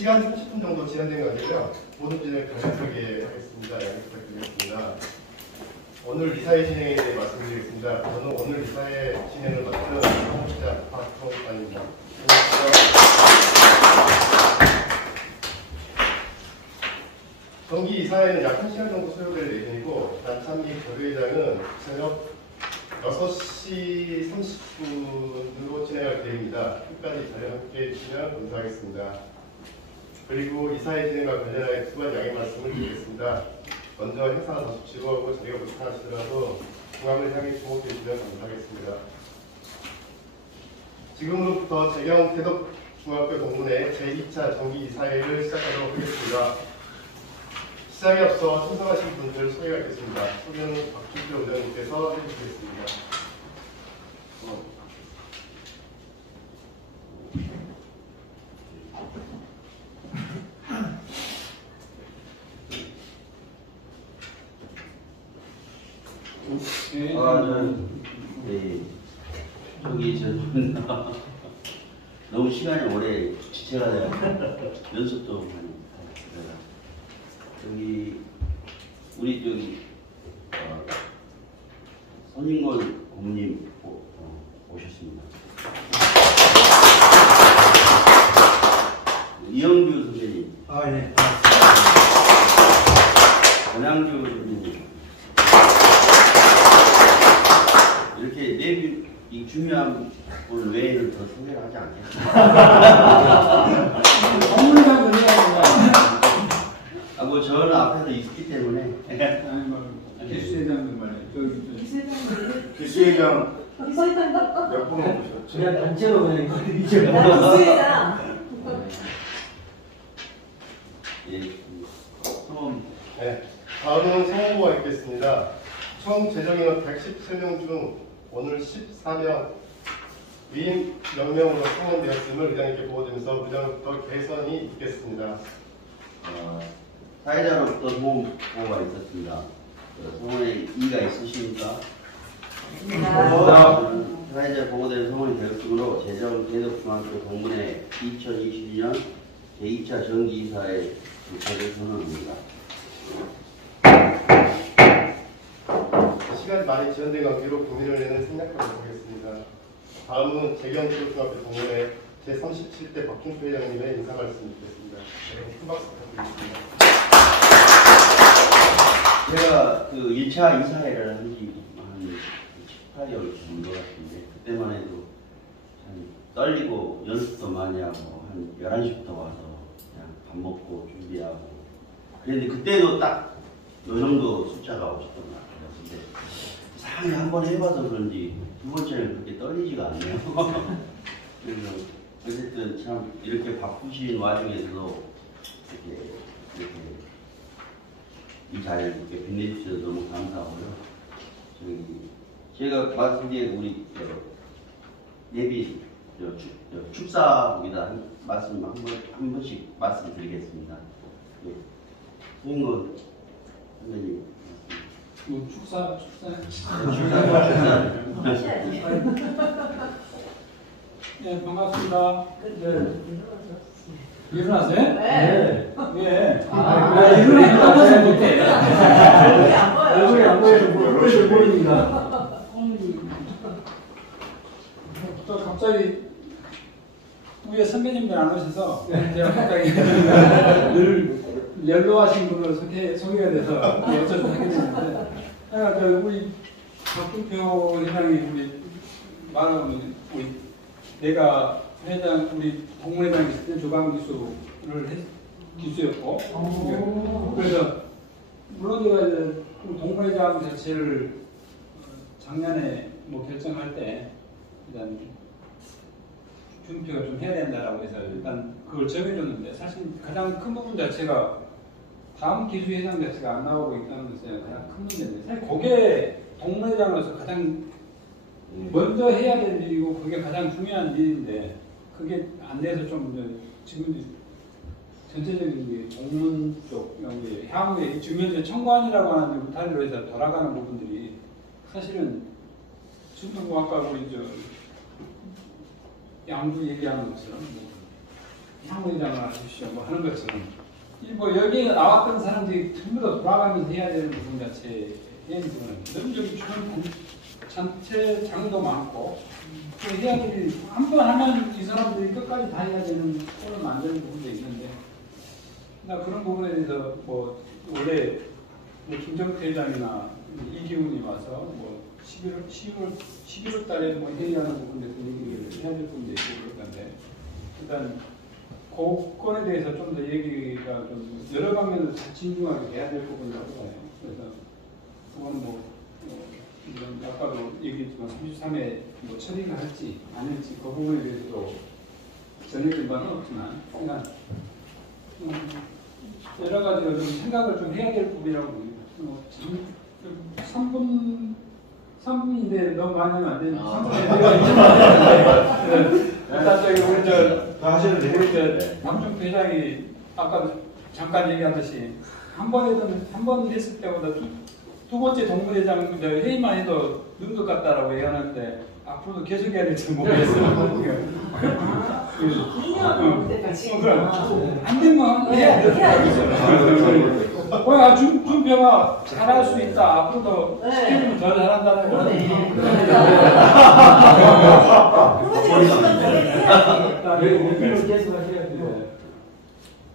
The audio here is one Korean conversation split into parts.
시간 30분 정도 진행된 관계고요. 모든 진행 간략하게 하겠습니다. 양해 부탁드리겠습니다. 오늘 이사회 진행에 대해 말씀드리겠습니다. 저는 오늘 이사회 진행을 맡은 사무실장 박성환입니다. 정기 이사회는 약 1시간 정도 소요될 예정이고 남찬기 교류회장은 저녁 6시 30분으로 진행할 계획입니다. 끝까지 자리에 함께해 주시면 감사하겠습니다. 그리고 이사회 진행과 관련하여 두 가지 양해 말씀을 드리겠습니다. 먼저 행사가 다소 지루하고 자리가 불편하시더라도 중앙을 향해 주목해 주시면 감사하겠습니다. 지금으로부터 재경 태덕중학교 동문회 제2차 정기 이사회를 시작하도록 하겠습니다. 시작에 앞서 참석하신 분들 소개가 있겠습니다. 소개는 박준표 의장님께서 해주시겠습니다. 저는 너무 시간이 오래 지체가 돼요. 연습도 많이 못하고. 우리 손인권 고모님 오셨습니다. 이영규 선생님. 네. 권양주 선생님. 이렇게 이 중요한 분 외에는 더 소개를 하지 않겠습니다. 법문상을 해야 된다. 뭐 저는 앞에서 있기 때문에. 아니 뭐 기수회장도 말이에요. 기수회장 몇 분 오셨죠? 그냥 단체로 그냥 거리죠. 기수회장. 네, 다음은 성호가 있겠습니다. 총 재정인원 117명 중 오늘 14명 위임 0명으로 성원되었음을 의장님께 보고드리면서 무전부터 개선이 있겠습니다. 사회자로부터 도움 보고가 있었습니다. 성원에 이의가 있으십니까? 사회자 보고된 성원이 되었으므로 재정 계덕중학교 동문회 2022년 제2차 정기이사회 개최를 선언합니다. 시간이 많이 지연된 관계로 고민을 내는 생략하도록 하겠습니다. 다음은 재경초등학교 동문회 제37대 박준표 회장님의 인사 말씀 드리겠습니다. 여러분 큰 박수 부탁드리겠습니다. 제가 그 1차 이사회를 한 지 한 18개월 된 것 같은데 그때만 해도 참 떨리고 연습도 많이 하고 한 11시부터 와서 그냥 밥 먹고 준비하고 그런데 그때도 딱 요 정도 숫자가 없었던 것 같아요. 근데 이상하게 한번 해봐서 그런지 두 번째는 그렇게 떨리지가 않네요. 그래서 어쨌든 참 이렇게 바쁘신 와중에서도 이렇게 이 자리를 이렇게 빛내주셔서 너무 감사하고요. 제가 말씀드린 우리 예비 축사입니다. 말씀 한 번씩 말씀드리겠습니다. 송인권 선생님. 축사. 네, 반갑습니다. 일어나세요? 네. 예. 일어나서 못해. 얼굴이 안 보여요. 얼굴이 보입니다. 또 갑자기 위에 선배님들 안 오셔서 제가 갑자기 늘 연로하신 분으로 소개가 돼서 어쩔 수 하게 됐는데 우리 박준표 회장이 우리 말하면 내가 회장 우리 동문회장 있을 때 조강 기수였고 그래서 물론 제가 이제 동문회장 자체를 작년에 결정할 때 일단 준표가 좀 해야 된다라고 해서 일단 그걸 정해줬는데 사실 가장 큰 부분 자체가 다음 기수회장 자체가 안 나오고 있다는 것이 가장 큰 문제인데 사실 그게 동문회장으로서 가장 먼저 해야 될 일이고 그게 가장 중요한 일인데 그게 안 돼서 좀 지금 전체적인 공문 쪽 향후에 지금 현재 청관이라고 하는 울타리로 해서 돌아가는 부분들이 사실은 지금 아까 우리 양주 얘기하는 것처럼 상무회장을 하십시오 뭐 하는 것처럼 뭐 여기에 나왔던 사람들이 전부 다 돌아가면서 해야 되는 부분 자체에 부분은 전적인 전체 장도 많고 또 해야 될 한 번 하면 이 사람들이 끝까지 다 해야 되는 꼴을 만드는 부분도 있는데 나 그런 부분에 대해서 뭐 원래 뭐 김정태 회장이나 이기훈이 와서 뭐 11월 달에 뭐 회의하는 부분에서 얘기를 해야 될 부분도 있고 그럴 건데 일단 그 건에 대해서 좀 더 얘기가 좀 여러 방면에서 진중하게 해야 될 부분이라고 봐요. 그래서 그건 뭐 이런 아까도 얘기했지만 33회 뭐 처리를 할지 안 할지 그 부분에 대해서도 전해진 바는 없지만 그냥 여러 가지로 좀 생각을 좀 해야 될 부분이라고 봅니다. 3분인데 너무 많이 하면 안 되니까 3분에 내가 일단 저기 우리 저 남중표 회장이 아까 잠깐 얘기하듯이 한 번 했을 때보다 두 번째 동문회장 회의만 해도 는 것 같다라고 얘기하는데 앞으로도 계속 해야 될지 모르겠어요. 2년 때 같이 안 되면 해야 돼. 준표가 잘할 수 있다. 앞으로도 시키면 더 잘한다는 거. 그러면 계속 하셔야 돼요.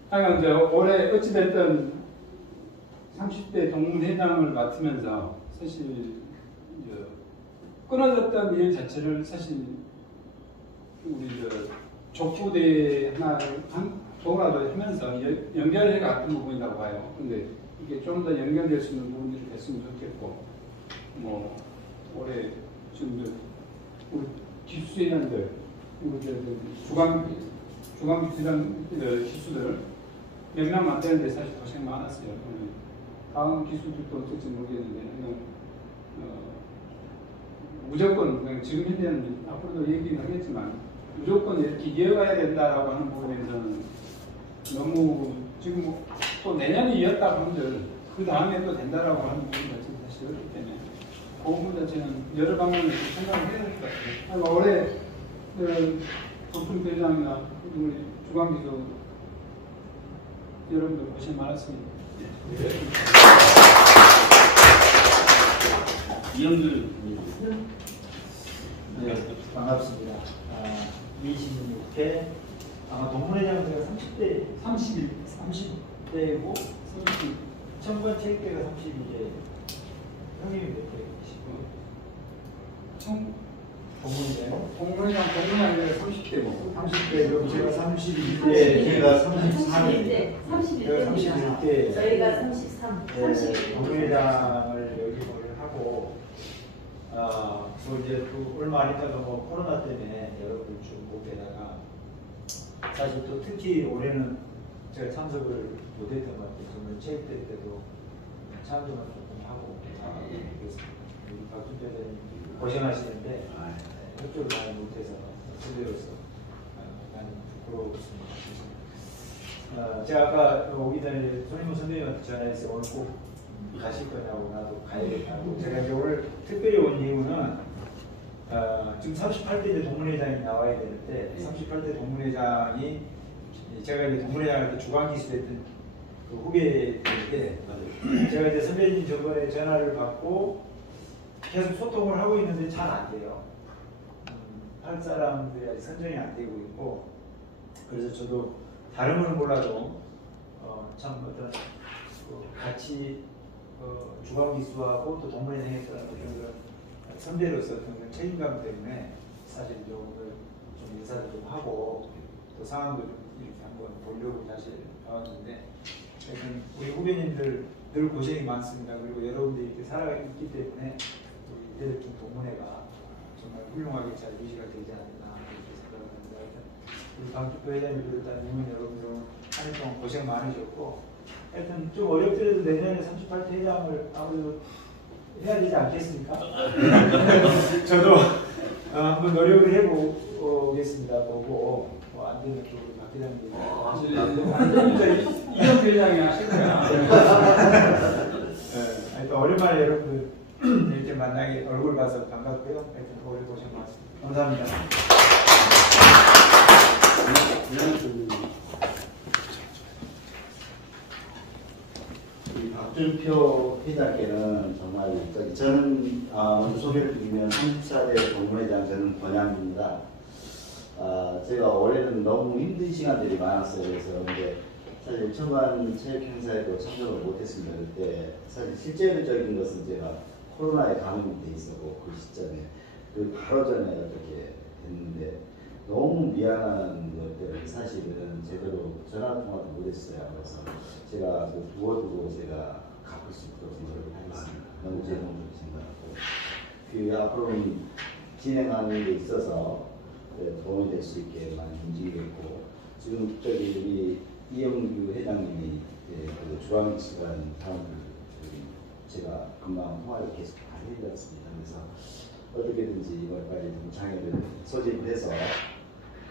하여간 이제 올해 어찌됐든 30대 동문회장을 맡으면서 사실 이제 끊어졌던 일 자체를 사실 우리 족구대 하나를 조라도 하면서 연결해 갔던 부분이라고 봐요. 근데 이게 좀 더 연결될 수 있는 부분들이 됐으면 좋겠고, 뭐 올해 지금 우리 기수회장들, 우리 주간 기수들 명랑 만드는데 사실 고생 많았어요. 다음 기수들도 어떨지 모르겠는데 그냥 무조건 그냥 지금 현재는 앞으로도 얘기는 하겠지만 무조건 이렇게 이어가야 된다라고 하는 부분에서는 너무 지금 또 내년에 이었다 하면 그 다음에 또 된다라고 하는 부분 자체는 사실 어렵기 때문에 그 부분 자체는 여러 방면에서 생각을 해야 될 것 같아요. 올해 동풍 회장이나 우리 주간기수 여러분들 고생 많았습니다. 이영규 네, 반갑습니다. 26회 아마 동문회장은 제가 30대고 첫 번째 때가 30이제 형님이 몇 대이시고 동문회장 30대고 30대 그럼 제가 32대 제가 33대 31대 저희가 33. 동문회장을 역임을 하고 또 이제 또 얼마 안 있다가 뭐 코로나 때문에 여러분들 쭉 못 뵈다가 사실 또 특히 올해는 제가 참석을 못했던 것 같아요. 저는 체육대회 때도 참석을 조금 하고 그래서 우리 박준표 대표님 고생하시는데 협조를 많이 못해서 선배로서 많이 부끄러웠습니다. 제가 아까 오기 전에 손임무 선배님한테 전화해서 오늘 꼭 가실 거냐고 나도 가야겠다고 제가 이제 오늘 특별히 온 이유는 지금 38대 동문회장이 나와야 되는데 38대 동문회장이 제가 이제 동문회장할 때 주간기수했던 그 후배인데 제가 이제 선배님 저번에 전화를 받고 계속 소통을 하고 있는데 잘 안 돼요. 할 사람들이 아직 선정이 안 되고 있고 그래서 저도 다른 건 몰라도 참 어떤 같이 주간기수하고 또 동문회장에서 그런 선배로서 어떤 책임감 때문에 사실 좀 인사도 좀 하고 또 상황도 좀 이렇게 한번 보려고 사실 나왔는데 하여튼 우리 후배님들 늘 고생이 많습니다. 그리고 여러분들이 이렇게 살아있기 때문에 우리 이대들 동문회가 정말 훌륭하게 잘 유지가 되지 않나 그렇게 생각합니다. 우리 강주표 회장님 비롯한 이문 여러분들은 한 해 동안 고생 많으셨고 하여튼 좀 어렵더라도 내년에 38대 회장을 아무래도 해야 되지 않겠습니까? 저도 한번 노력을 해보겠습니다. 보고 안 되면 또 박 회장님 이런 회장이 하실 거야. 하여튼 오랜만에 여러분들 이렇게 만나게 얼굴 봐서 반갑고요. 하여튼 오래 고생 많았습니다. 감사합니다. 박준표 회장께는 정말 저는 먼저 소개를 드리면 34대 동문회장 저는 권양입니다. 제가 올해는 너무 힘든 시간들이 많았어요. 그래서 근데 사실 청관 체육 행사에도 참석을 못했습니다. 그때 사실 실제적인 것은 제가 코로나에 감염이 돼 있었고 그 시점에 그 바로 전에 어떻게 됐는데 너무 미안한 것 때문에 사실은 제대로 전화 통화도 못했어요. 그래서 제가 두고두고 제가 갚을 수 있도록 노력을 하겠습니다. 너무 죄송스럽게 생각하고 그 앞으로는 진행하는 데 있어서 도움이 될 수 있게 많이 움직이겠고 지금 우리 이영규 회장님이 그 중앙기술관 사람들 제가 금방 통화를 계속 다 해드렸습니다. 그래서 어떻게든지 이번까지 좀 장애를 소집을 해서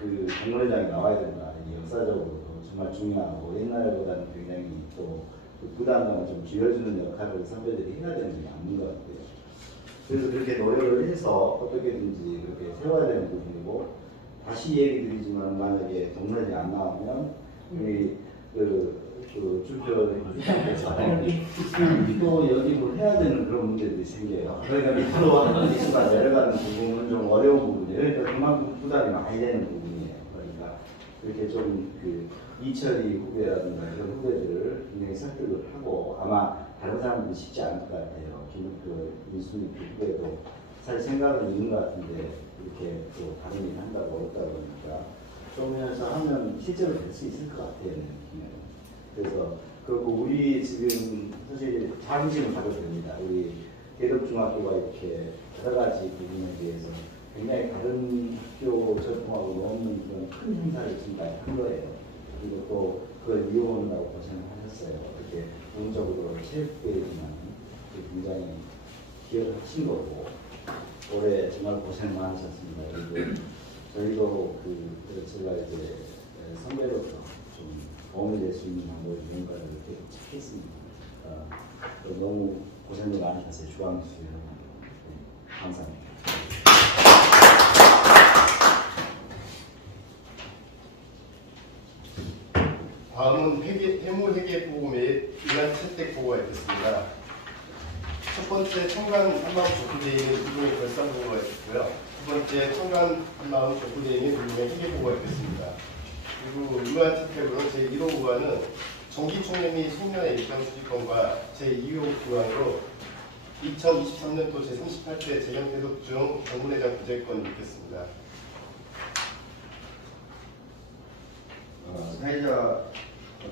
그 동문회장이 나와야 된다. 역사적으로도 정말 중요하고 옛날보다는 굉장히 또 그 부담감을 좀 줄여주는 역할을 선배들이 해야 되는 게 맞는 것 같아요. 그래서 그렇게 노력을 해서 어떻게든지 그렇게 세워야 되는 부분이고 다시 얘기 드리지만 만약에 동문회장이 안 나오면 우리 주표님께서 또 여기로 해야 되는 그런 문제들이 생겨요. 그러니까 밑으로 하는 이슈가 내려가는 부분은 좀 어려운 부분이에요. 그러니까 그만큼 부담이 많이 되는 부분이에요. 그러니까 이렇게 좀 이철이 후배라든가 이런 후배들을 굉장히 설득을 하고 아마 다른 사람들은 쉽지 않을 것 같아요. 민수님 후배도 사실 생각은 있는 것 같은데 이렇게 또 다른 일 한다고 어렵다 보니까 좀 해서 하면 실제로 될 수 있을 것 같아요. 그래서 그리고 우리 지금 사실 자부심을 가져도 됩니다. 우리 대덕중학교가 이렇게 여러 가지 부분에 대해서 굉장히 다른 학교 전통하고 너무 그런 큰 행사를 지금까지 한 거예요. 그리고 또 그걸 이용한다고 고생을 하셨어요. 이렇게 부분적으로 체육대회지만 굉장히 기여를 하신 거고 올해 정말 고생 많으셨습니다. 그리고 저희도 제가 이제 선배로서 좀 도움이 될 수 있는 방법을 뭔가를 계속 찾겠습니다. 너무 고생을 많이 하셨어요. 주광수 여러분. 네, 감사합니다. 다음은 회무회계보험의 일반 채택 보고가 있겠습니다. 첫 번째 청관 한마음 족구대회는 일종의 결산 보고가 있고요. 두 번째 청관 한마음 족구대회는 일종의 회계보고가 있겠습니다. 그리고 유한 채택으로 제1호 구간은 정기총회 및 송년회 일정 수집권과 제2호 구간으로 2023년도 제38대 재경태독 중 정문회장 부재권이 있겠습니다. 사회자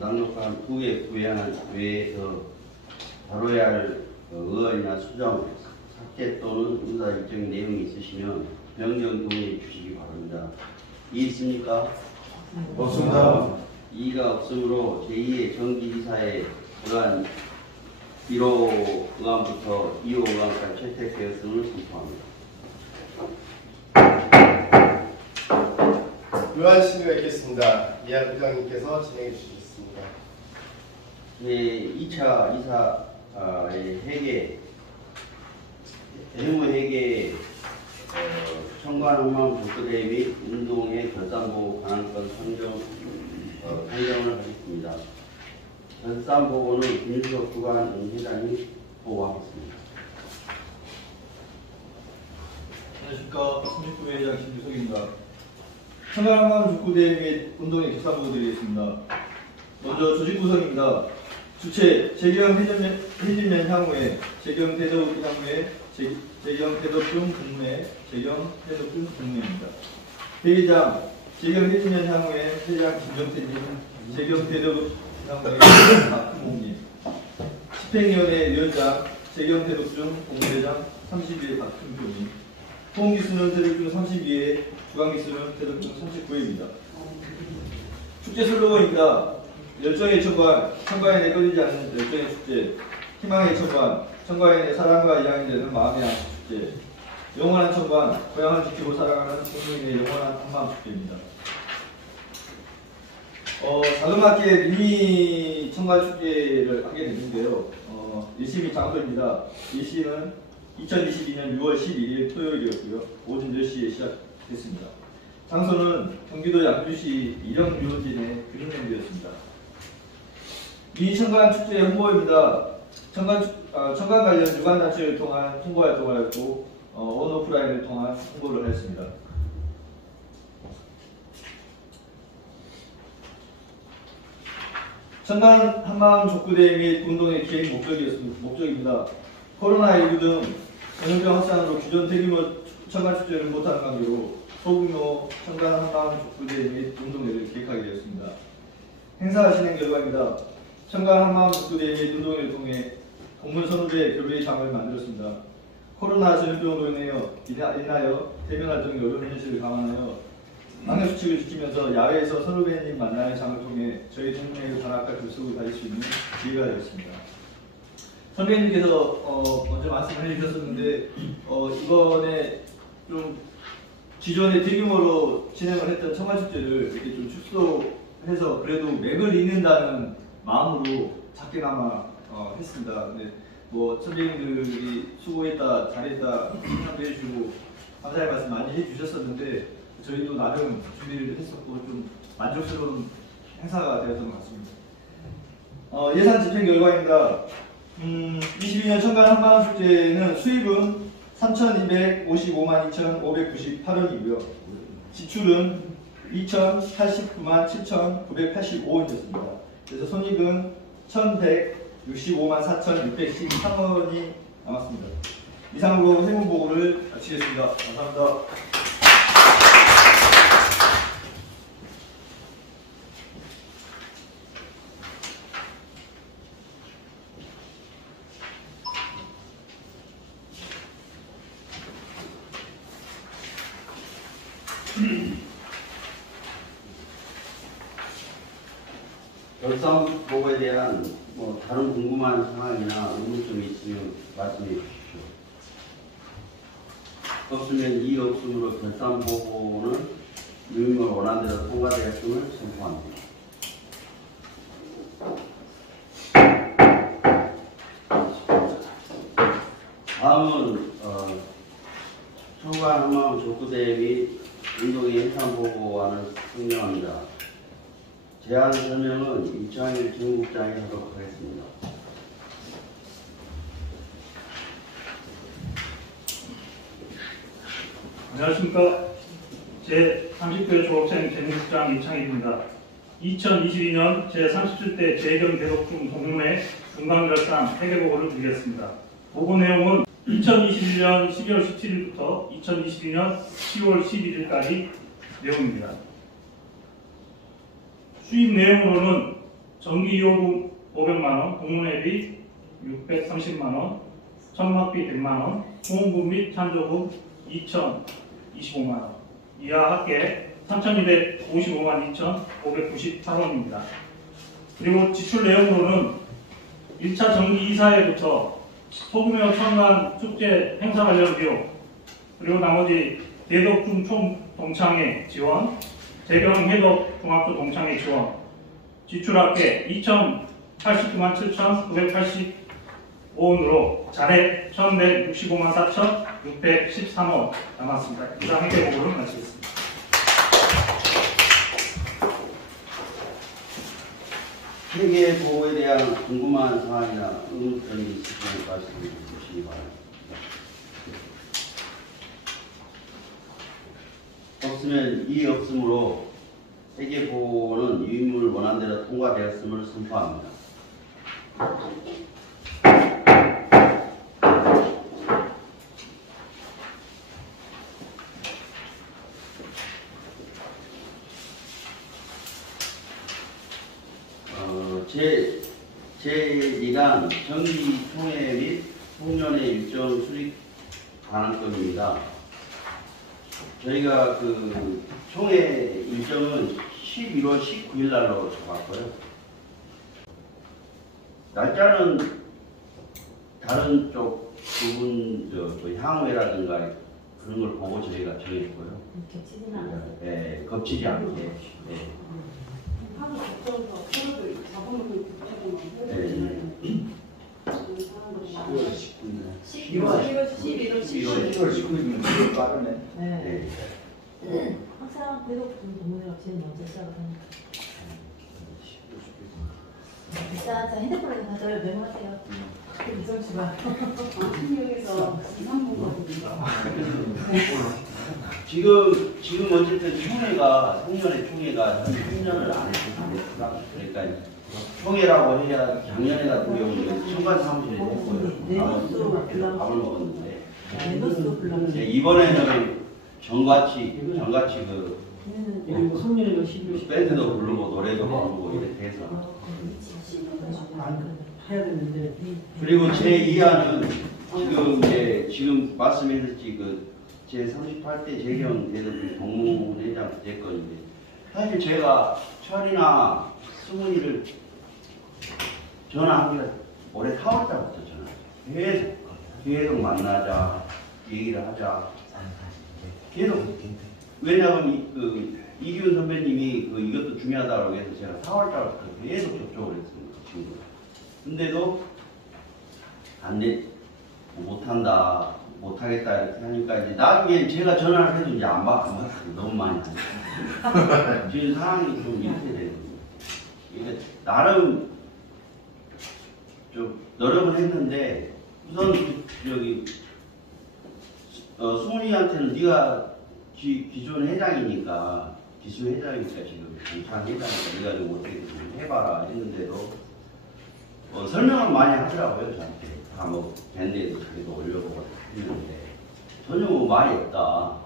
낭독한 후에 구현한 외에서 다뤄야 할 의언이나 수정, 삭제 또는 의사 일정의 내용이 있으시면 변경 동의해 주시기 바랍니다. 이해 있습니까? 없습니다. 이의가 없으므로 제2의 정기이사에 그러한 1호 의안부터 2호 의안까지 채택되었음을 선포합니다. 유한 신유가 있겠습니다. 이하 부장님께서 진행해 주시겠습니다. 네, 2차 이사의 회계, 회계 청관 항만 복구대회 및 운동의 결산보고 관할권 선정을 하겠습니다. 결산보고는 김유석 주관 회장이 보고하겠습니다. 안녕하십니까. 39회 회장 김유석입니다. 청강항만 축구대회 및 운동의 결산보고 드리겠습니다. 먼저 조직 구성입니다. 주최 재경 해진면 향후에 재경 대덕 향후에 재경 대덕 중 동문회 재경 대덕 중 동문회입니다. 대회장 재경 해진면 향후에 회장 김정태님 재경 대덕 향후에 박금홍님 집행위원회 위원장 재경 대덕 중 공무회장 32회 박준표님 포옹기수는 대덕 중 32회 주간기수는 대덕 중 39회입니다. 축제 슬로건입니다. 열정의 청관, 청관인에 꺼지지 않는 열정의 축제, 희망의 청관, 청관인의 사랑과 이양이 되는 마음의 한식 축제, 영원한 청관, 고향을 지키고 살아가는 국민의 영원한 한마음 축제입니다. 자그맣게 미니 청관 축제를 하게 됐는데요. 일심이 장소입니다. 일시는 2022년 6월 11일 토요일이었고요. 오전 10시에 시작됐습니다. 장소는 경기도 양주시 일영묘진의 그린랜드였습니다. 미니 청관 축제 홍보입니다. 청관 관련 유관단체를 통한 홍보 활동을 하였고 온오프라인을 통한 홍보를 하였습니다. 청관 한마음 족구대회 및 운동의 기획 목적입니다. 코로나19 등 전염병 확산으로 기존 대규모 청관 축제를 못하는 관계로 소규모 청관 한마음 족구대회 및 운동회를 기획하게 되었습니다. 행사 진행 결과입니다. 청관 한마음 족구대회 및 운동회를 통해 공문 선후배 교류의 장을 만들었습니다. 코로나 전염병으로 인하여 대면 활동이 어려운 현실을 감안하여 방역수칙을 지키면서 야외에서 선후배님 만나는 장을 통해 저희 동네의 단합과 결속을 가질 수 있는 기회가 되었습니다. 선배님께서 먼저 말씀을 해주셨었는데 이번에 좀 기존에 대규모로 진행을 했던 청관축제를 이렇게 좀 축소해서 그래도 맥을 잇는다는 마음으로 작게나마 했습니다. 근데 뭐 선배님들이 수고했다, 잘했다 해주시고 감사의 말씀 많이 해주셨었는데 저희도 나름 준비를 했었고 좀 만족스러운 행사가 되었던 것 같습니다. 예산 집행 결과입니다. 22년 청관 한마음 축제는 수입은 3,255만 2,598원이고요. 지출은 2,089만 7,985원이었습니다. 그래서 손익은 1,165만 4,613원이 남았습니다. 이상으로 세분 보고를 마치겠습니다. 감사합니다. 결산 보고에 대한 다른 궁금한 사항이나 의문점이 있으면 말씀해 주십시오. 없으면 이 없음으로 결산 보고는 유임을 원하는 대로 통과되었음을 선포합니다. 다음은 청관 한마음 족구대회 및 운동의 예산 보고안을 설명합니다. 제안 설명은 이창일 정국장이 하도록 하겠습니다. 안녕하십니까. 제30회 조업생 재무국장 이창일입니다. 2022년 제37대 재경 대독중 동문회 중간결산 회계보고를 드리겠습니다. 보고 내용은 2021년 12월 17일부터 2022년 10월 11일까지 내용입니다. 수입 내용으로는 전기 이용금 500만원, 공문회비 630만원, 천막비 100만원, 후원금 및 찬조금 2,025만원, 이하 합계 3,255만 2,598원입니다. 그리고 지출 내용으로는 1차 전기 이사회부터 소규모 청관 축제 행사 관련 비용, 그리고 나머지 대덕중 총 동창회 지원, 재경 해덕 중학교 동창회 지원, 지출 합계 2,089만 7,985원으로 잔액 1,165만 4,613원 남았습니다. 이상 회계보고를 마치겠습니다. 회계보고에 대한 궁금한 사항이나 의문점이 있으시면 말씀해 주시기 바랍니다. 없으면 이 없음으로 회계보고는 유임을 원한 대로 통과되었음을 선포합니다. 제2단 정기총회 및 송년회 일정 수립 관한건입니다. 저희가 그 총회 일정은 11월 19일 날로 잡았고요. 날짜는 다른 쪽 부분 향후회라든가 그런 걸 보고 저희가 정했고요. 겹치지는 않았어요. 네, 겹치지 않게. 네. 하루 겹쳐서 서로들 잡아놓고 겹쳐서 네. 11월 19일 빠르네. 네. 항상 계속 동문회가 제일 먼저 시작을 합니다. 자, 핸드폰에서 다들 메모하세요. 잠시만. 신경에서 이상보거든요. 지금 어쨌든 총회가 작년에 총회가 3년을 안 했거든요. 그러니까 총회라고 해야 작년에 같은 경우는 청관 사무실에 했고요. 밥을 먹었는데 이번에는 정같이 그리고 성년이가 밴드도 부르고 노래도 부르고 이렇게 해서 해야 되는데. 그리고 제 이하는 지금 말씀하셨지 제 38대 재경되는 동문회장 부재건인데 사실 제가 철이나 수문이를 전화하기가 올해 4월달부터 전화 계속 만나자 얘기를 하자 계속 왜냐하면 이기훈 선배님이 이것도 중요하다고 해서 제가 4월달부터 계속 접촉을 했습니다. 친구가. 근데도 안 돼, 못한다, 못하겠다 이렇게 하니까 이제 나중에 제가 전화를 해도 이제 안 받고 너무 많이 하니까 지금 상황이 좀 이렇게 되거든요. 이게 나름 좀 노력을 했는데 우선 수문이한테는 네가 기존 회장이니까 기수 회장이니까 지금 장 회장이니까 네가 좀 어떻게 좀 해봐라 했는데도 설명을 많이 하더라고요 저한테. 다 밴드에도 자기도 올려보고 했는데 전혀 말이 없다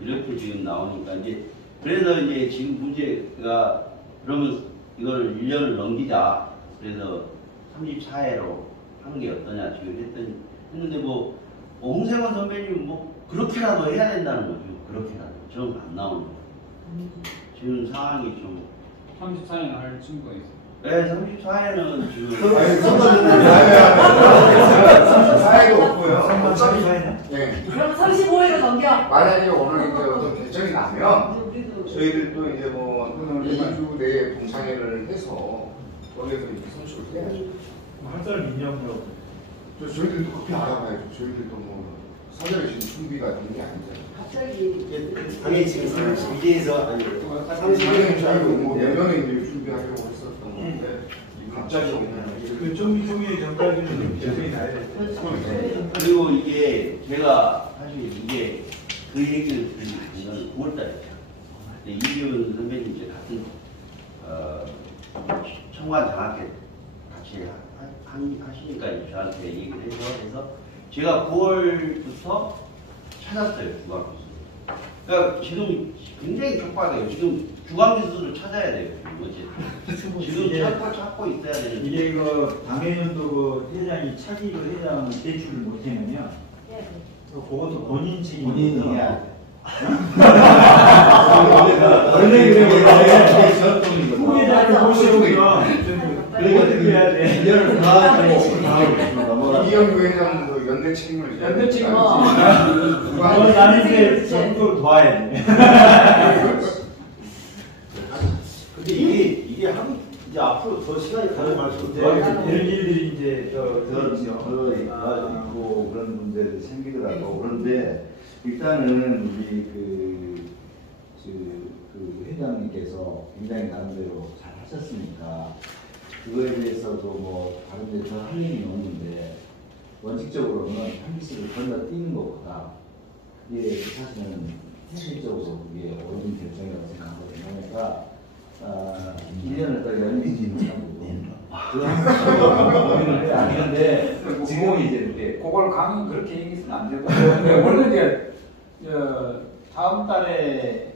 이렇게 지금 나오니까 이제 그래서 이제 지금 문제가 그러면 이걸 1년을 넘기자 그래서 34회로 하는 게 어떠냐 지금 했는데 홍세권 선배님 그렇게라도 해야 된다는 거죠. 그렇게라도 저는 안 나오는 거예요. 지금 상황이 좀 34년 할 친구가 있어요. 네, 34회는 지금 사회도 없고요. 어차피 사회는. 네. 그럼 35회로 넘겨. 만약에 오늘 이제 어떤 결정이 나면 우리도 저희들도 이제 2주 내에 동창회를 해서 거기에서 이제 선출을 해야죠. 한달 민영으로. 저희들도 급히 알아봐야죠. 저희들도 사전에 지금 준비가 된 게 아니잖아요. 갑자기 당연히 지금 미디에서 사전에 저희도 내년에 이제 준비하려고 했었던 건데 갑자기 그 좀이 전까지는 결정이 나야 돼. 그리고 이게 제가 사실 이게 그 얘기를 드린 건 9월달이죠. 근데 이기훈 선배님 이제 같은 청관 장학회 같이 하시니까 이제 저한테 얘기를 해서 제가 9월부터 찾았어요 주간 기수. 그러니까 지금 굉장히 촉박해요. 지금 주간 기수를 찾아야 돼요. 지금 찾고 있어야 되는. 이게 당해년도 회장이 차기 회장 제출을 못하면요. 그것도 본인 책임이에요. 본인이 해야 돼. 원래 그래. 후계자를 모시면 어떻게 해야 돼? 이년을 다 이영규 회장 연대 책임을 연대 책임이지. 나는 이제 정도 도와야 돼. 근데 이게 하고 이제 앞으로 더 시간이 가져갈수록 이런 일들이 이제 더 있고 그런 문제들이 생기더라고. 그런데 일단은 우리 그 회장님께서 굉장히 나름대로 잘 하셨으니까 그거에 대해서도 다른 데 더 할 일이 없는데 원칙적으로는 한기수를 건너뛰는 것보다 이게 사실은 현실적으로 그게 옳은 결정이라고 생각하거든요. 그러니까 1년을 딱 연기지는 고민을 해야 하는데 지금 이제 이렇게 그걸 강은 그렇게 얘기해서는 안 되고 원래 이제 다음 달에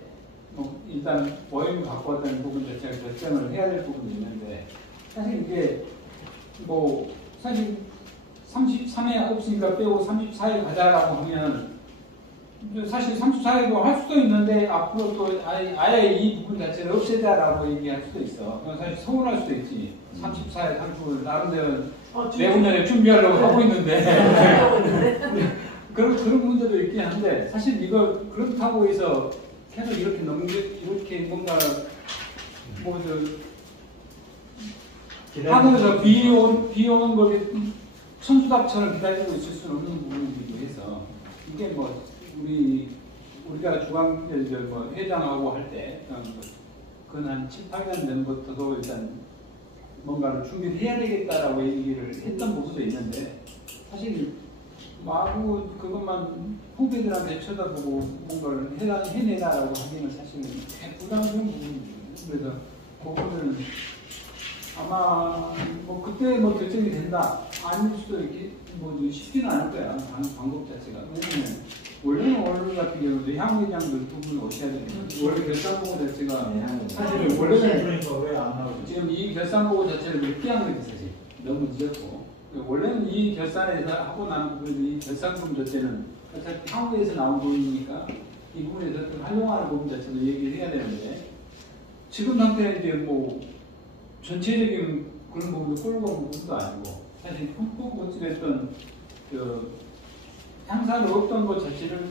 일단 모임 바꿨던 부분 자체가 결정을 해야 될 부분이 있는데 사실 이게 사실 33회 없으니까 빼고 34회 가자라고 하면 사실 34회도 할 수도 있는데 앞으로 또 아예 이 부분 자체를 없애자라고 얘기할 수도 있어. 그건 사실 서운할 수도 있지. 34회 상주를 나름대로 내후년에 준비하려고 하고 있는데 그런 문제도 있긴 한데 사실 이거 그렇다고 해서 계속 이렇게 뭔가 하늘에서 비 오는 걸 천수답처럼 기다리고 있을 수는 없는 부분이기도 해서 이게 우리가 중앙 회장하고 할 때 그건 한 7, 8년 전부터도 일단 뭔가를 준비해야 되겠다라고 얘기를 했던 부분도 있는데 사실 마구 그것만 후배들한테 쳐다보고 뭔가를 해내라라고 하기는 사실은 부담스러운 부분이죠. 그래서 그거는 아마 뭐 그때 뭐 결정이 된다 아닐 수도 있게 뭐 쉽지는 않을 거야. 방법 자체가. 왜냐면 원래는 오늘 같은 경우도 향후회장들 두 분 오셔야 되는데 원래 결산보고 자체가 사실은 원래는 그러니까 왜 안 나오죠? 지금 이 결산보고 자체를 늦게 한 거지 사실. 너무 늦었고 원래는 이 결산에서 하고 난 부분에서 이 결산금 자체는 어차피 향후에서 나온 부분이니까 이 부분에서 활용하는 부분 자체도 얘기를 해야 되는데 지금 상태는 이제 뭐 전체적인 그런 부분도 끌고 온 부분도 아니고 사실 흠뻑 어찌됐든 항상 없던 것 자체를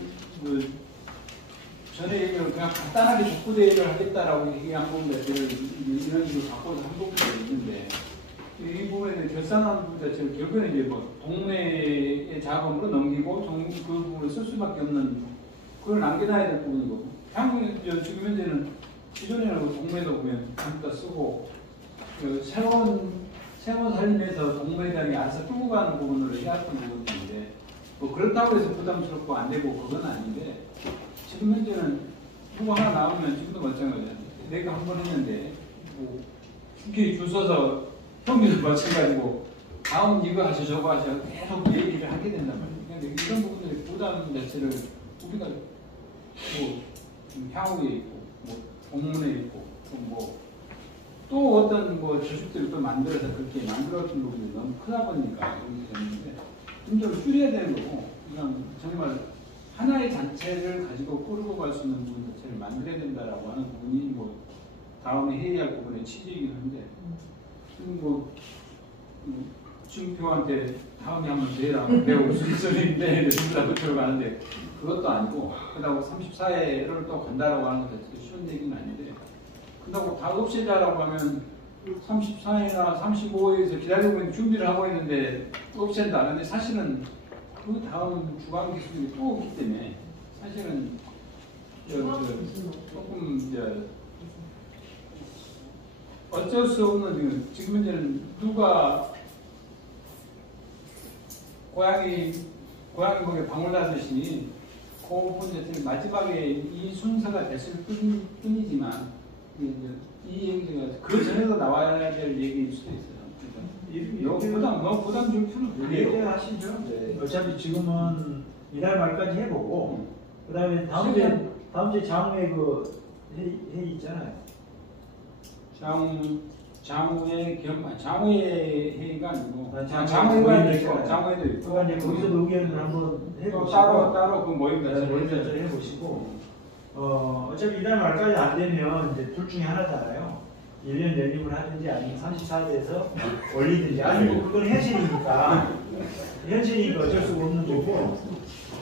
전에 얘기를 그냥 간단하게 족구 대회를 하겠다라고 얘기한 부분 자체를 이런 식으로 바꿔서 한 부분도 있는데 이 부분에 결산하는 부분 자체를 결국에는 이제 뭐 동네의 자금으로 넘기고 그 부분을 쓸 수밖에 없는 그걸 남겨놔야 될 부분이고 향후 지금 현재는 기존에는 동네도 보면 전부 다 쓰고 새로운 살림에서 동네장이 알아서 끌고 가는 부분으로 해왔던 부분인데 뭐 그렇다고 해서 부담스럽고 안 되고 그건 아닌데 지금 현재는 누구 하나 나오면 지금도 마찬가지야. 내가 한 번 했는데 뭐 이렇게 줄 서서 형님도 마찬가지고 다음 이거 하셔 저거 하셔 계속 얘기를 하게 된단 말이에요. 그러니까 이런 부분들의 부담 자체를 우리가 뭐 향후에 있고 뭐 공문에 있고 또 어떤 뭐 주식들을 또 만들어서 그렇게 만들었던 부분이 너무 크다 보니까 그렇게 됐는데 좀 줄여야 되는 거고 그냥 정말 하나의 단체를 가지고 끌고 갈 수 있는 부분 자체를 만들어야 된다라고 하는 부분이 뭐 다음에 회의할 부분의 취지이긴 한데 뭐 중표한테 다음에 한번 대라 배우고 수리소리인데 둘다 붙여 가는데 그것도 아니고 그다고 34회를 또 간다라고 하는 것 자체가 쉬운 얘기는 아닌데 그렇다고 다 없애자라고 하면 34회나 35회에서 기다리고 있는 준비를 하고 있는데 없앤다. 근데 사실은 그 다음 주간 기술이 또 없기 때문에 사실은 조금 이제 어쩔 수 없는 지금 현재는 누가 고양이 목에 방울 나듯이 그 부분 자체는 마지막에 이 순서가 됐을 뿐이지만 이 얘기가 그 전에도 나와야 될 얘기일 수도 있어요. 너무 부담 줄 필요는 없네요. 하시죠. 네. 어차피 지금은 이달 말까지 해보고 그다음에 다음 주에 장후에 그 회의 있잖아요. 장후의 회의가 아니고 장후회가 있고 장후회도 있고 그러니까 이제 거기서도 의견을 한번 해보시고 따로 그 모임 자체 해보시고 어차피 이달 말까지 안 되면 이제 둘 중에 하나잖아요. 1년 연임을 하든지 아니면 34대에서 올리든지 아니 뭐 그건 현실이니까 어쩔 수 없는 거고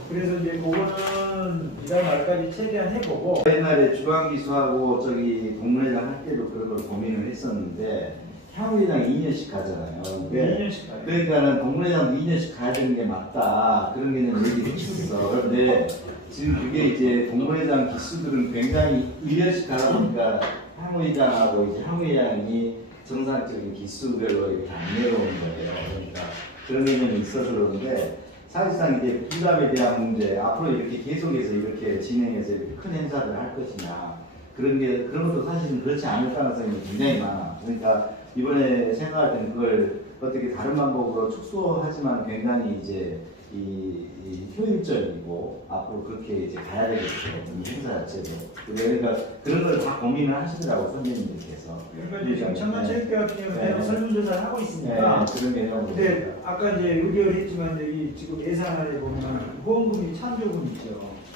그래서 이제 그거는 이달 말까지 최대한 해보고 옛날에 주간기수하고 저기 동문회장 할 때도 그런 걸 고민을 했었는데 향후회장 2년씩 가잖아요. 2년씩 가요. 그러니까는 동문회장도 2년씩 가야 되는 게 맞다 그런 개념 얘기를 했었어. 그런데 지금 그게 이제 동문회장 기수들은 굉장히 1년씩 가다 보니까 향후회장하고 이제 향후회장이 정상적인 기수별로 이렇게 안 내려오는 거예요. 그러니까 그런 개념이 있어서 그러는데 사실상 이제 부담에 대한 문제 앞으로 이렇게 계속해서 이렇게 진행해서 이렇게 큰 행사를 할 것이냐 그런 것도 사실은 그렇지 않을 가능성이 굉장히 많아. 그러니까 이번에 생각할 때는 그걸 어떻게 다른 방법으로 축소하지만 굉장히 이제 이 효율적이고 앞으로 그렇게 이제 가야 되겠죠. 이 행사 자체도. 그러니까 그런 걸 다 고민을 하시더라고 선생님들께서. 그러니까 지금 청년체육회 같은 경우는 설문조사를 하고 있으니까. 그런 개념으로. 근데 아까 이제 의결을 했지만 여기 지금 예산안에 보면 후원금이 찬조금이죠.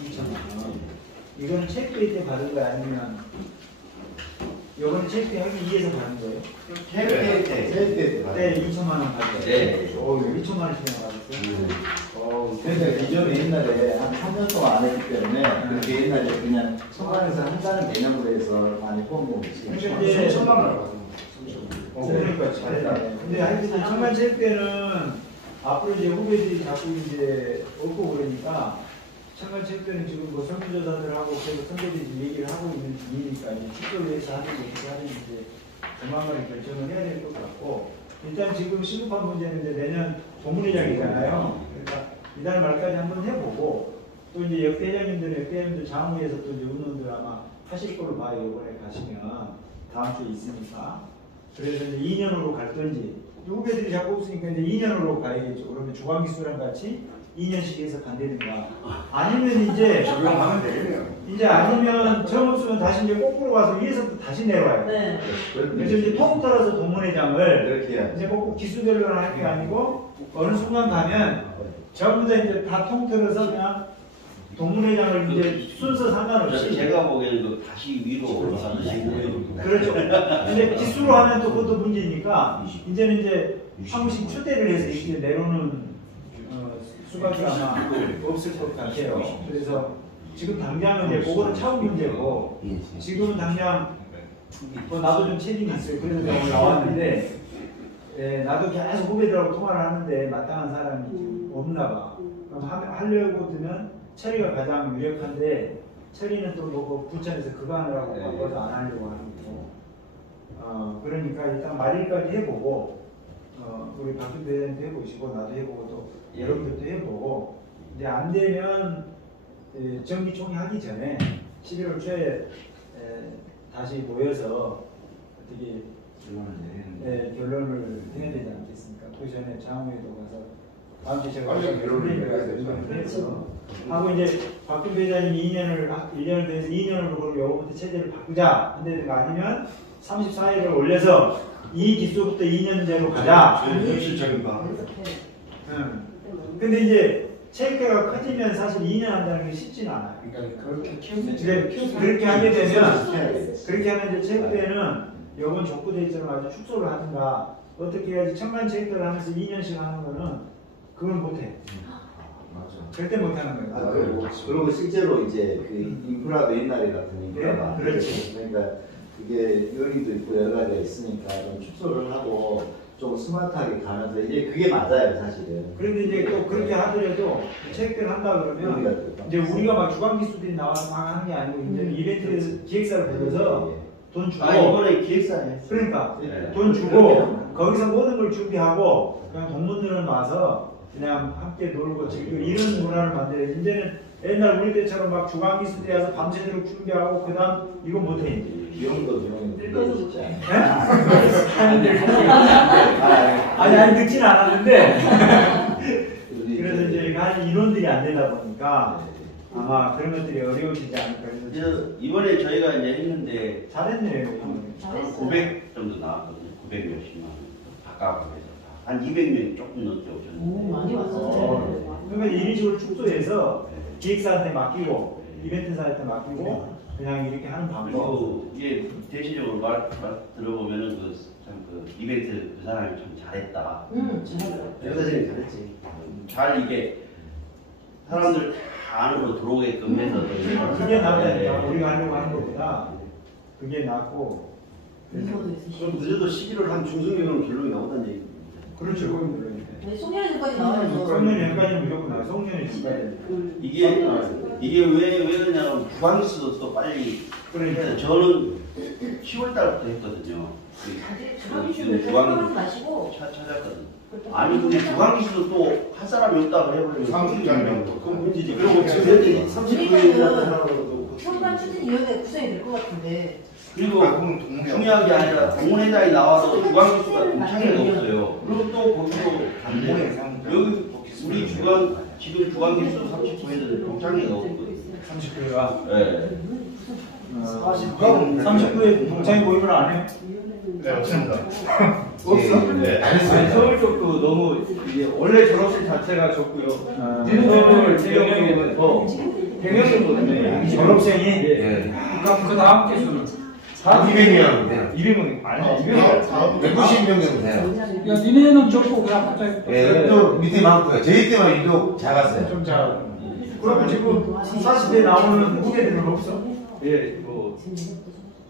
2천만 원. 이건 체육회 때 받은 거 아니면 이건 체육회 하기 위해서 받은 거예요? 체육회 때 받은 네, 2천만 원 받았어요. 네. 2천만 원씩 받았어요. 그러니까 기존에 옛날에 한 3년 동안 안 했기 때문에 그렇게 옛날에 그냥 청관에서 한다는 개념으로 해서 많이 후원금을 지금 근데 3천만 원 받은 그러니까 잘했네. 근데 하여튼 청관체육회는 앞으로 이제 후배들이 자꾸 이제 없고 그러니까 청관체육회는 지금 뭐 설문조사들 하고 그래서 선배들이 얘기를 하고 있는 중이니까 이제 축소를 해서 하는 게 이렇게 하는 이제 조만간 결정을 해야 될 것 같고, 일단 지금 시급한 문제는 이제 내년 동문회장이잖아요. 그러니까 이달 말까지 한번 해보고, 또 이제 역대회장님들 장후에서 또 이제 의원들 아마 하실 걸로 봐요. 이번에 가시면 다음 주에 있으니까. 그래서 이제 2년으로 갈든지, 후배들이 자꾸 없으니까 이제 2년으로 가야겠죠. 그러면 주광기수랑 같이 2년씩 해서 간다든가. 아니면 이제 적용하면 되겠네요. 이제 아니면 정 없으면 다시 이제 거꾸로 와서 위에서부터 다시 내려와요. 네. 그래서 이제 통틀어서 동문회장을 그렇게 해야지. 이제 꼭 기수별로 할 게 아니고 어느 순간 가면 전부 다 이제 다 통틀어서 그냥 동문회장을 이제 순서 상관없이 제가 보기에는 그 다시 위로 올라가는 식으로. 그렇죠. 근데 기수로 하면 또 그것도 문제니까 이제는 이제 한 번씩 초대를 해서 이렇게 내려오는 수밖에 아마 없을 것 같아요. 그래서 지금 당장은 이제 그거는 차후 문제고 지금은 당장 나도 좀 책임이 있어요. 그래서 내가 오늘 나왔는데 나도 계속 후배들하고 통화를 하는데 마땅한 사람이 없나 봐. 그럼 하려고 들면 처리가 가장 유력한데 처리는 또 뭐 부천에서 그거 하느라고 바빠서 안 하려고 하는 거고. 그러니까 일단 말일까지 해보고 우리 박준 대장님도 해보시고 나도 해보고 또 여러분들도 해보고 이제 안 되면 정기총회 하기 전에 11월 초에 다시 모여서 어떻게 결론을 해야 되지 않겠습니까? 그 전에 장후에도 가서 다음 주에 제가 결론을 해서 하고 이제 박준 대장님이 1년을 더해서 2년으로 그럼 요거부터 체제를 바꾸자 한다든가 아니면 34일을 올려서 이 기수부터 2년제로 가자. 현실적인가? 근데 이제 체육회가 커지면 사실 2년 한다는 게 쉽지는 않아요. 그러니까 그렇게 키우면 그렇게 하게 되면 그렇게 하면 이제 체육회는 요번 족구대 있처럼 아주 축소를 하든가 어떻게 해야지 청간 체육회를 하면서 2년씩 하는 거는 그걸 못해. 맞아. 절대 못하는 거예요. 그리고 실제로 이제 그 인프라도 옛날에 같은 인프라가 네, 그렇지. 그러니까 그게 의원님도 있고 여러 가지가 있으니까 좀 축소를 하고 좀 스마트하게 가면서 이제 그게 맞아요 사실은. 그런데 이제 또 그렇게 하더라도 체육회를 한다 그러면 이제 우리가 막 주간 기수들이 나와서 막 하는 게 아니고 이제 이벤트 기획사를 불러서 돈 주고 이번에 기획사에 그러니까 네. 돈 주고 거기서 모든 걸 준비하고 그냥 동문들은 와서 그냥 함께 놀고 즐기고 이런 문화를 만들어야지. 이제는 옛날 우리 때처럼 막 주간 기수 때 와서 밤새도록 준비하고 그다음 이거 못해 이제. 비용도 진짜. 아니 늦지는 않았는데 그래서 이제 한 인원들이 안 되다 보니까 아마 그런 것들이 어려워지지 않을까. 그래서 이번에 저희가 이제 했는데 잘했네요. 900 정도 나왔거든요. 900 몇십만 원 가까워서 한 200명 조금 넘게 오셨는데. 많이 왔었죠. 그러니까 이런 식으로 축소해서 기획사한테 맡기고 이벤트사한테 맡기고 그냥 이렇게 하는 방법. 그리고 이게 대체적으로 말 들어보면은 그 이벤트 그 사람이 참 잘했다. 잘했어요. 여자들이 잘했지. 잘 이게 사람들 다 안으로 들어오게끔 해서 그게 낫다니까. 우리가 하려고 하는 것보다 그게 낫고. 좀 늦어도 11월 한 중순이면 결론이 나오다는 얘기. 그렇죠. 송년회 전까지 나와야죠. 송년회 전까지는 무조건 나와요. 송년회 전까지. 이게 왜 그러냐면 주광수도 또 빨리. 그러니까 저는 10월 달부터 했거든요. 주광기수 마시고 찾았거든. 아니 근데 주광기수도 또 할 사람이 없다고 해버리면 상주장면도 그건 문제지. 그리고 지금 현재 39일이라는 현관 추진위원회 구성이 될 것 같은데. 그리고 중요한 게 아니라 동문회장이 나와서 주광기수가 동창회가 없어요. 그리고 또 거기도 간대. 여기 우리 지금 주광기수 39회는 동창회가 없거든요. 39회가? 네. 39회 동창회 모임을 안 해요? 네, 없습니다. 없어? 네. 아니 서울 쪽도 너무 이게 원래 졸업식 자체가 적고요. 서울 재경에는 더 100명 정도 되네요. 졸업생이? 예. 그럼 그 다음 기수는 200명 돼요. 200명 아니 200명 190명 정도 돼요. 야 니네는 적고 그냥 갑자기 예, 또 밑에 많고요. 저희 때만 유독 작았어요. 좀 잘. 그러면 지금 40대 나오는 후배들은 없어? 예, 뭐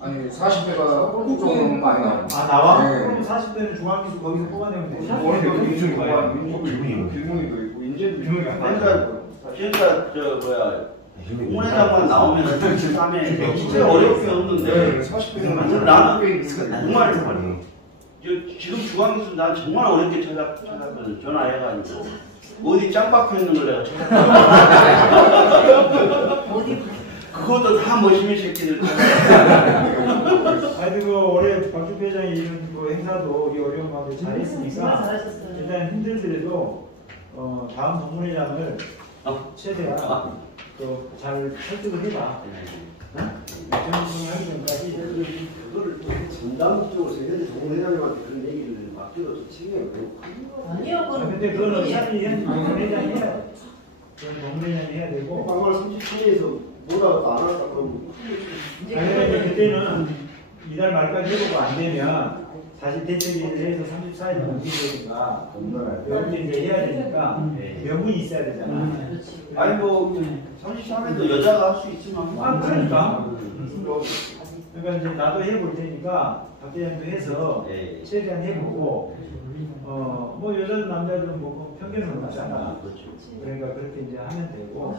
아니 40대가 쪽으로 많이 나와요. 아 나와? 네. 그럼 40대는 중앙기수 거기서 뽑아내면 되지. 오늘도 민중이 많이 민중이도 있고 인재도 유명이 있고. 안 그러니까 저 동문회장만 나오면 33회 진짜 어려울 게 없는데 40분 나는 정말 지금 중앙에서 난 정말 어렵게 찾았거든. 전화해가지고 어디 짱 박혀 있는 걸 내가 찾았거든. 그것도 다 멋있는 새끼들. 아니 그 올해 박주표 회장이 이런 그 행사도 이 어려운 가운데 잘했으니까 잘하셨어요. 일단 힘들더라도 다음 동문회장을 최대한 잘 설득을 해봐. 정부를 하기 전까지 그거를 전담적으로 세계대 동문회장님한테 그런 얘기를 맡겨도 책임이 아니요, 근데 그거는 사실은 동문회장이 해야 돼. 그건 동문회장이 해야 되고. 방금 33에서 뭐라도 안 한다 그러면 아니 그때는 이달 말까지 해보고 안 되면 사실 대책위를 해서 34일 넘기니까 여기 이제 해야 되니까 명분이 있어야 되잖아. 아니 뭐 33회도 여자가 할 수 있지만 그러니까. 그러니까 이제 나도 해볼 테니까 박 대장도 해서 최대한 해보고 뭐 여자든 남자든 뭐 편견은 없잖아. 그러니까 그렇게 이제 하면 되고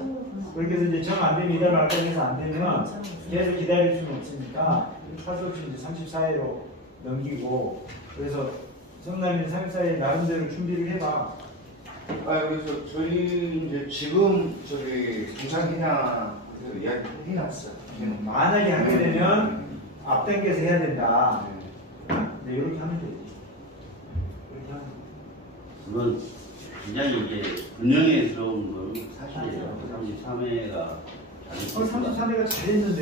그렇게 해서 이제 정 안 되면 이달 말까지 해서 안 되면 계속 기다릴 수는 없으니까 할 수 없이 이제 34회로 넘기고 그래서 성남이 34회 나름대로 준비를 해봐. 그래서 저희 이제 지금 동창회장 이야기 해놨어요. 만약에 하게 되면 앞당겨서 해야 된다. 네, 이렇게 하면 되지. 그렇게 하면 그건 굉장히 이제 분명히스러운 건 사실이에요. 33회가 33회가 잘했는데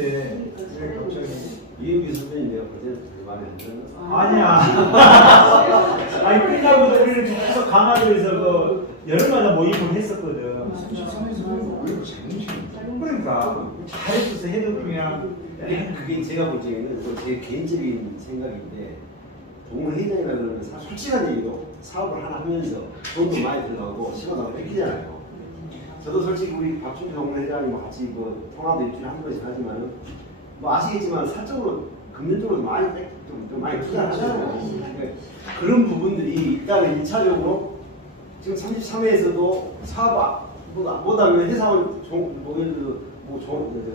왜 갑자기 이은기 선배님 내가 그때 그 말에 아니야. 아니 끝나고도 우리는 계속 강화도에서 그 여름마다 모임을 했었거든. 33에서 오히려 재밌는 그러니까 잘했어서 해도 그냥 그게 제가 볼 적에는 제 개인적인 생각인데 동문회장이라는 건 솔직한 얘기로 사업을 하나 하면서 돈도 많이 들어가고 시간도 뺏기잖아요. 저도 솔직히 우리 박준표 동문회장님 같이 뭐 통화도 일주일에 한 번씩 하지만은 뭐 아시겠지만 사적으로 금전적으로 좀 많이 투자를 하잖아요. 그러니까 그런 부분들이 일단은 1차적으로 지금 33회에서도 사업 못하면 회사원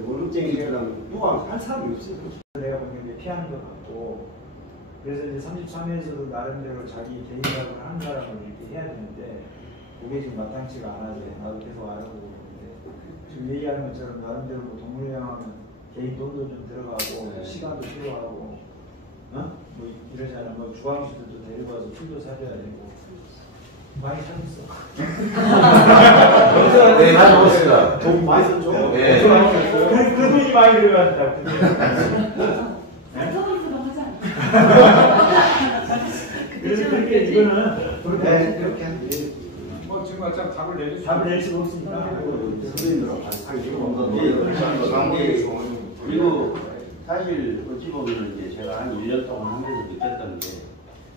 월급쟁이라면 누가 할 사람이 없어요. 내가 보기엔 피하는 것 같고 그래서 이제 33회에서도 나름대로 자기 개인 사업을 하는 사람을 이렇게 해야 되는데 그게 지금 마땅치가 않아서 나도 계속 알아보고 있는데 지금 얘기하는 것처럼 나름대로 뭐 동물영화는 개인 돈도 좀 들어가고 시간도 필요하고 뭐 이러잖아. 뭐 주황씨들도 데리고 와서 풀도 사줘야 되고 많이 사줬어. 네, 많이 먹었습니다. 돈 많이 썼죠? 네. 그 돈이 많이 들어간다. 그래서 그렇게 이거는 그렇게 하면 돼. 뭐 지금 어차피 답을 낼 수가 없으니까. 선생님들하고 그리고 사실 어찌 보면 이제 제가 한 1년 동안 하면서 느꼈던 게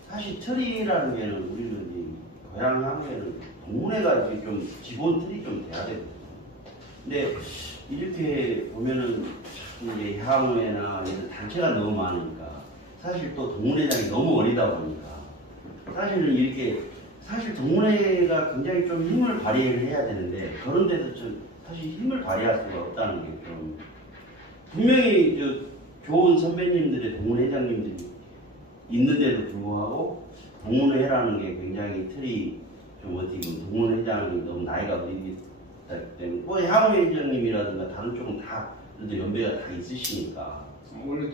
사실 틀이라는 게는 우리는 이 고향 하면은 동문회가 이렇게 좀 기본 틀이 좀 돼야 되거든요. 근데 이렇게 보면은 이제 향후회나 이런 단체가 너무 많으니까 사실 또 동문회장이 너무 어리다 보니까 사실은 이렇게 사실 동문회가 굉장히 좀 힘을 발휘를 해야 되는데 그런 데서 좀 사실 힘을 발휘할 수가 없다는 게 좀 분명히 좋은 선배님들의 동문회장님들이 있는데도 불구하고 동문회라는 게 굉장히 틀이 좀 어떻게 보면 동문회장이 너무 나이가 어리기 때문에 뭐 향후회장님이라든가 다른 쪽은 다 그래도 연배가 다 있으시니까 원래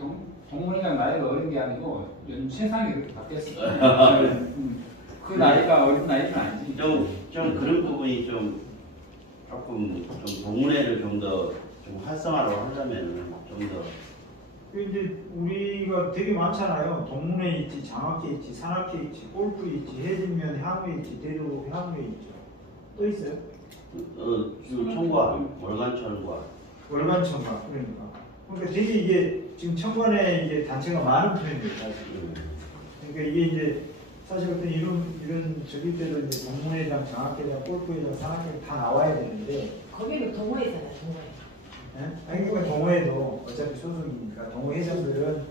동문회장 나이가 어린 게 아니고 요즘 세상이 그렇게 바뀌었어요. 그 나이가 어린 나이는 아니지. 좀 그런 부분이 좀 조금 좀 동문회를 좀 더 좀 활성화로 하려면 좀 더 이제 우리가 되게 많잖아요. 동문회 있지, 장학회 있지, 산악회 있지, 골프 있지, 해진면 향회 있지, 대도 향회 있죠. 또 있어요? 청과 월간 청과 월간 청과 그러니까 되게 이게 지금 청관에 이제 단체가 많은 편이에요, 사실. 그러니까 이게 이제 사실 어떤 이런 저기 때도 이제 동문회장, 장학회장, 골프회장, 산악회 다 나와야 되는데 거기는 동호회잖아요, 동호회. 아니 그러니까 동호회도 어차피 소속이니까 동호회장들은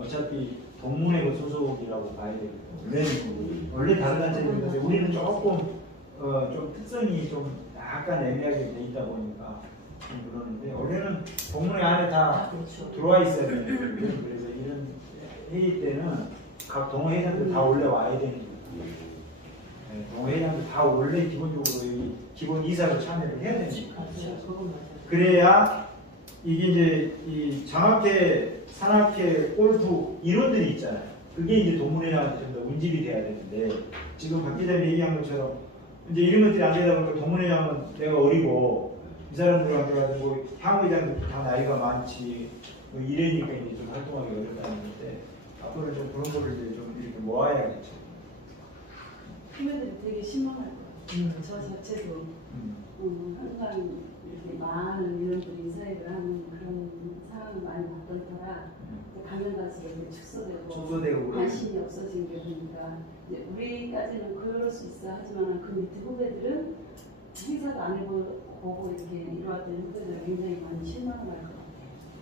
어차피 동문회 소속이라고 봐야 되거든요. 원래 다른 단체들인데 우리는 조금 좀 특성이 좀 약간 애매하게 돼 있다 보니까 그러는데 원래는 동문회 안에 다 그렇죠. 들어와 있어야 되는 거예요. 그래서 이런 회의 때는 각 동호회장들 다 올라와야 되는 거예요. 네, 동호회장들 다 원래 기본적으로 이 기본 이사로 참여를 해야 되니까. 맞아요. 그건 맞아요. 그래야 이게 이제 이 장학회, 산학회, 골프 이론들이 있잖아요. 그게 이제 동문회장한테 좀 더 운집이 돼야 되는데 지금 박 기자님 얘기한 것처럼 이제 이런 것들이 안 되다 보니까 동문회장은 내가 어리고 이 사람들한테 가지고 향후회장도 다 나이가 많지 뭐 이러니까 이제 좀 활동하기 어렵다는 건데 앞으로 좀 그런 거를 이제 좀 이렇게 모아야겠죠. 후배들이 되게 실망할 거예요. 저 자체도 항상 이렇게 많은 인원들이 인사회를 하는 그런 상황을 많이 봤던 터라 가면 갈수록 축소되고 관심이 없어진 게 보니까 우리까지는 그럴 수 있어 하지만 그 밑에 후배들은 행사도 안 해보고 이렇게 이루어진 후배들은 굉장히 많이 실망을 할 것 같아요.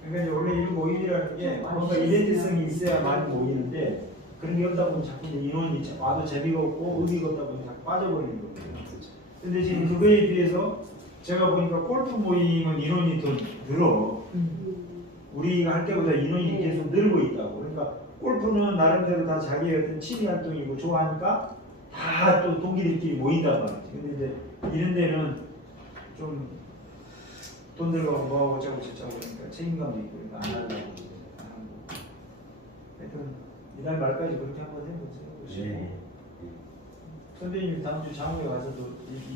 그러니까 이제 원래 이 모임이라는 게 뭔가 이벤트성이 있어야 많이 모이는데 그런 게 없다 보면 자꾸 이제 인원이 와도 재미가 없고 의미가 없다 보면 자꾸 빠져버리는 거거든요. 근데 지금 그거에 비해서 제가 보니까 골프 모임은 인원이 더 늘어. 우리가 할 때보다 인원이 계속 늘고 있다고. 그러니까 골프는 나름대로 다 자기의 어떤 취미 활동이고 좋아하니까 다 또 동기들끼리 모인단 말이지. 근데 이제 이런 데는 좀 돈 들어가고 뭐하고 저쩌고 그러니까 책임감도 있고 그러니까 안 하려고 안 하고. 하여튼 이달 말까지 그렇게 한번 해보세요. 네. 선배님 다음 주 장호에 가서도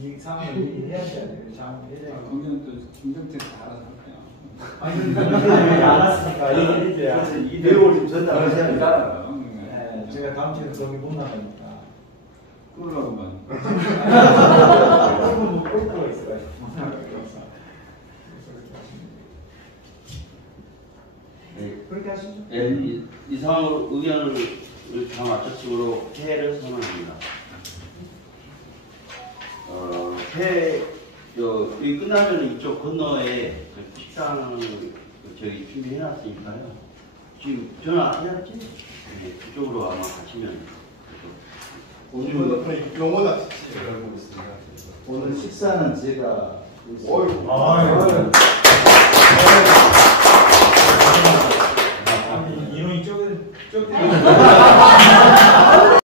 이 상황을 얘기해야 돼요. 장호회장. 거기는 또 김정태가 알아서 할 거야. 아니 그러니까 알았으니까 얘기해줘야. 그래서 이 내용을 좀 전달하셔야 됩니다. 네, 제가 다음 주에 거기 못 나가니까. 그러라고만. 조금 뭐 꼴프가 있어가지고 못 나가니까. 네. 그렇게 하시죠. 네, 이상 의견을 다 맞춰치고로 회를 선언합니다. 이 끝나면 이쪽 건너에 식당 저기 준비해놨으니까요. 지금 전화해야지. 네, 그쪽으로 아마 가시면. 오늘 영어 낚시 열고 있습니다. 오늘 식사는 제가 어이구. 아유.